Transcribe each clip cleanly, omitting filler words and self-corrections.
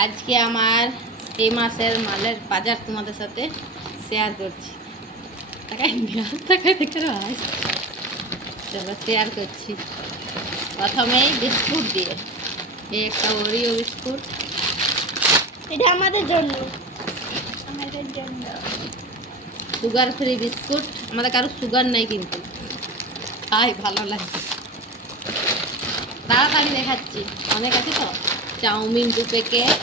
আজকে আমার এই মাসের মালের বাজার তোমাদের সাথে শেয়ার করছি। চলো শেয়ার করছি। প্রথমেই বিস্কুট দিয়ে, এই একটা ওরিও বিস্কুট, এটা আমাদের জন্য সুগার ফ্রি বিস্কুট। আমাদের কারো সুগার নাই কিন্তু খাই ভালো লাগে। তাড়াতাড়ি দেখাচ্ছি, অনেক আছে তো। চাউমিন 2 প্যাকেট,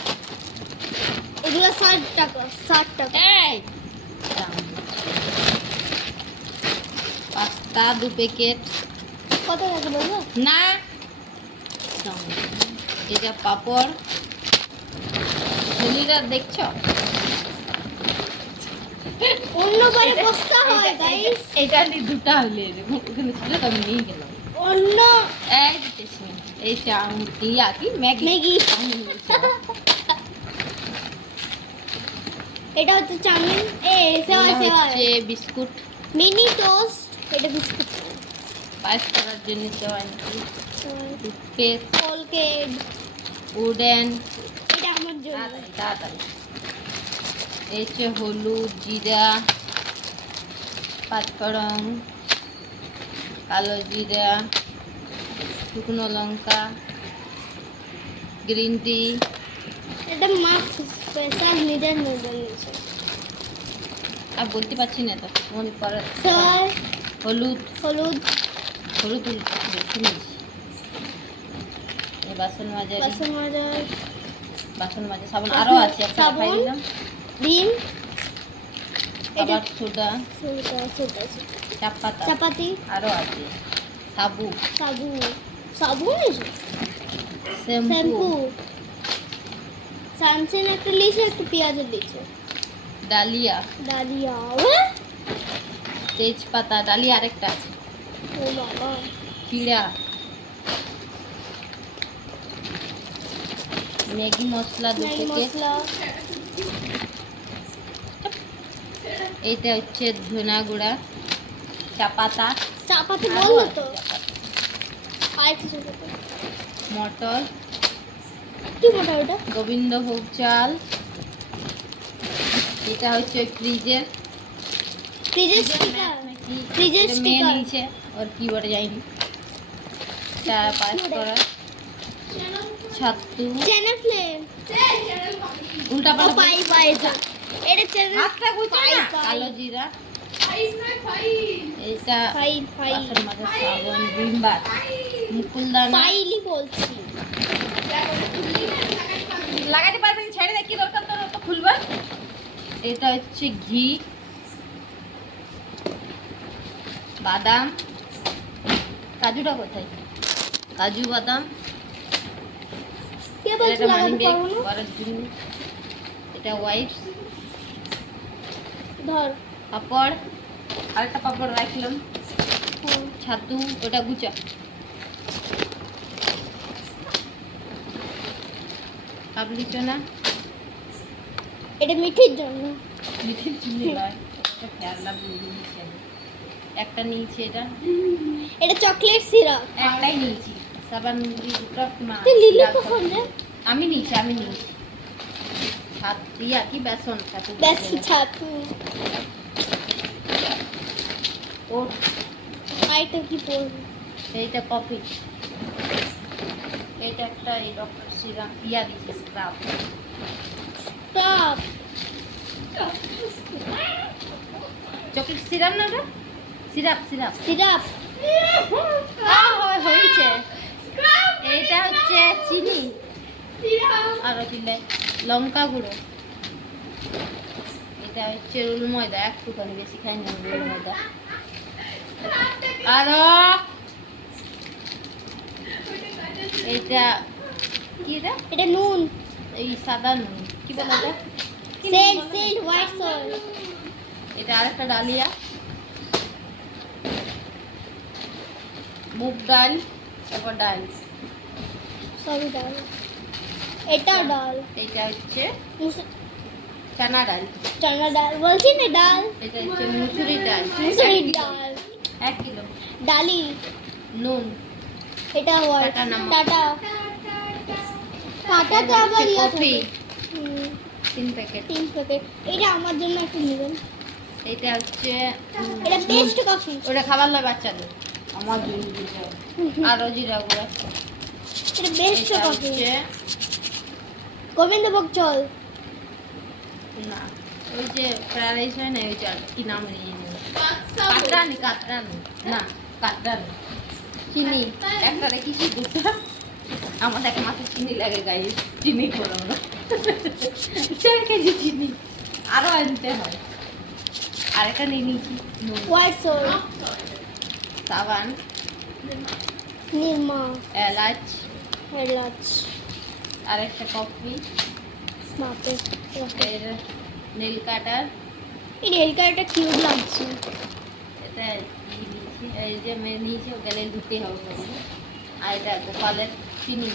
এগুলো 60 টাকা 60 টাকা। এই পাস্তা 2 প্যাকেট। কত টাকা বলবো না, এটা পাপড়। ছেলেরা দেখছো, অন্যবারে বস্তা হয় গাইস। এটা নিয়ে দুটা হলে ওখানে ছিল তো আমি নিয়ে গেলাম। অন্য এই দিতেছি, এই চাউমিন ইয়া কি ম্যাগি ম্যাগি। চাউমিন বলছি। এটা হচ্ছে চাউমিন, সেওয়া এটা সেওয়া হচ্ছে বিস্কুট, মিনি টোস্ট। এটা বিস্কুট পায়েস করার জন্য সেওয়া নাকি, টুথপেস্ট, কোলগেট। উডেন। এটা আমার জন্য। তাড়াতাড়ি তাড়াতাড়ি। এই হচ্ছে হলুদ, জিরা, পাঁচফোড়ন, কালো জিরা, শুকনো লঙ্কা, গ্রিন টি। এটা মাছ স্পেশাল নিজের নুডল নিয়েছে। আর বলতে পারছি না তো মনে পড়ে। স্যার হলুদ হলুদ, হলুদ বেশি নিয়েছি। এই বাসন মাজার, বাসন মাজার, বাসন মাজা সাবান আরও আছে, একটা সাবান, খাই দিলাম। ডিম, এটা আবার সোডা, চাপাতা চাপাতি, আরও আছে, সাবু, সাবু সাবু নিয়েছে, শ্যাম্পু, শ্যাম্পু, সানসিন একটা লিখে, একটু পেঁয়াজের লিখে, ডালিয়া, ডালিয়া, তেজপাতা, ডালিয়া আরেকটা আছে, ও বাবা, জিরা, ম্যাগি মশলা 2 ম্যাগি প্যাকেট। মশলা, এইটা হচ্ছে ধনা গুঁড়া, চাপাতা, চাপাতি আরও বললো আছে তো, চাপাতা, আর কিছু চাপাতি, মটর, কি মোটা ওটা, গোবিন্দভোগ চাল। এটা হচ্ছে ফ্রিজের ফ্রিজের স্টিকার, ফ্রিজের মেয়ে স্টিকার, নিয়েছে, ওর কি বলে যায়নি। পায়েস করা, ছাতু, চ্যানেল ফ্লেম, উল্টা ও পাল্টা পাই পাই যা, এটা চ্যানেল হাতটা গুছা পাই না। পাই, কালো জিরা, এটা পাই পাই, বাসন মাজার সাবান, ভিমবার, মুকুলদানা। পাইলি বলছি, লাগাতে পারবেন, ছেড়ে দেখি দরকার তোর তো খুলবে। এটা হচ্ছে ঘি, বাদাম, কাজুটা কোথায়, কাজু বাদাম। কে বলছে এটা মানি লাগাতে ব্যাগ পারবো না, করার জন্য। এটা ওয়াইপস, ধর, পাপড়, আরেকটা পাপড় রাখলাম, হুম, ছাতু, ওটা গুচা, কাবলি চনা, এটা মিঠির জন্য, মিঠির চিনি নয়, এটা ফেয়ারলা নিয়েছি আমি। একটা নিয়েছি, এটা এটা চকলেট সিরাপ, একটাই নিয়েছি। সাবান দুটো তুই লিলি কখন রে, আমি নিয়েছি ছাতু ইয়া কি বেসন ছাতু, ব্যাস ছাতু, ও আইটা কি পড়বো, এইটা কফি, এইটা একটা এই ডক্টর সিরাম ইয়া দিয়েছে, স্ক্রাব, স্টপ, চকলেট সিরাপ না, ওটা সিরাপ সিরাপ সিরাপ, হয়েছে। এইটা হচ্ছে চিনি, আরো দিলে লঙ্কা গুঁড়ো। এটা হচ্ছে রুল ময়দা, একটুখানি, বেশি খাই না রুল ময়দা। আরো এইটা কি, এটা নুন, এই সাদা নুন কি বলে এটা, সেল হোয়াইট সল, এটা আরেকটা ডালিয়া, মুগ ডাল, তারপর ডাল, সবই ডাল, এটা ডাল, এইটা হচ্ছে মুসুর- চানা ডাল, চানা ডাল বলছি না, ডাল, এটা হচ্ছে মুসুরি ডাল, মুসুরির ডাল, 1 কিলো, ডালি, নুন, এটা হোয়াইট টাটা নামক। টাটা, টাটা তো এটা আবার হচ্ছে ইয়া কফি, থাকে। 3 প্যাকেট। 3 প্যাকেট। এটা আমার জন্য একটু নেবেন। এটা হচ্ছে এটা বেস্ট কফি। ওটা খাবার লয় বাচ্চাদের। আমার জন্য দিতে আরো জিরা গুঁড়া। এটা বেস্ট এটা কফি। হচ্ছে গোবিন্দভোগ জল। না ওই যে ফ্রাইড রাইস হয় না ওই চাল কি নাম নিয়ে কাতরানি কাতরানি না কাতরানি চিনি একটা রেখেছি দুটো আমার এক মাসে চিনি লাগে গাই চিনি করো না 4 কেজি চিনি আরো আনতে হয় আর একটা নিয়ে নিয়েছি নুন, হোয়াইট সল্ট। সাবান, নির্মা। এলাচ এলাচ। আর একটা কফি মাপে। এর নীল কাটার এই রেলকারটা কিউট লাগছে। এটা নিয়েছি এই যে মেয়ে নিয়েছি ওখানে ঢুকে হবে আর এটা গোপালের চিনি